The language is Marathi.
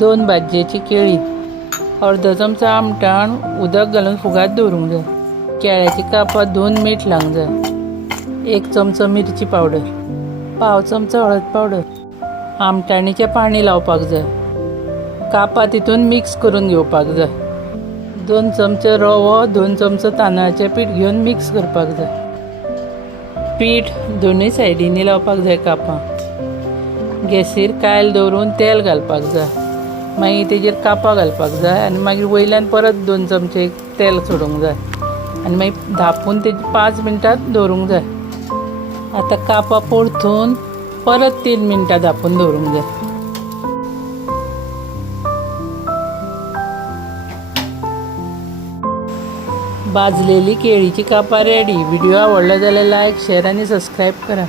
2 भाजयेची केळी, अर्दो चमचो आमटाण उदक घालून फुगात दवरूंक जाय। केळ्याची कापां धुवन मीठ लावंक जाय। 1 चमचो मिरची पावडर, पाव चमचो हळद पावडर, आमटाणीचें पाणी लावपाक जाय। कापां तितून मिक्स करून घेवपाक जाय। 2 चमचे रवो, 2 चमचो तांदळाचें पीठ घेवन मिक्स करपाक जाय। पीठ दोनूय सायडींनी लावपाक जाय कापां। गॅसीर कायल दवरून तेल घालपाक जाय, मागीर तेजेर कापां घालपाक जाय आनी मागीर वयल्यान परत 2 चमचे तेल सोडूंक जाय आनी मागीर धापून तेजी 5 मिनटां दवरूंक जाय। आतां कापां परतून परत 3 मिनटां धापून दवरूंक जाय। भाजलेली केळीची कापां रेडी। व्हिडिओ आवडलो जाल्यार लायक, शेअर आनी सबस्क्राईब करा।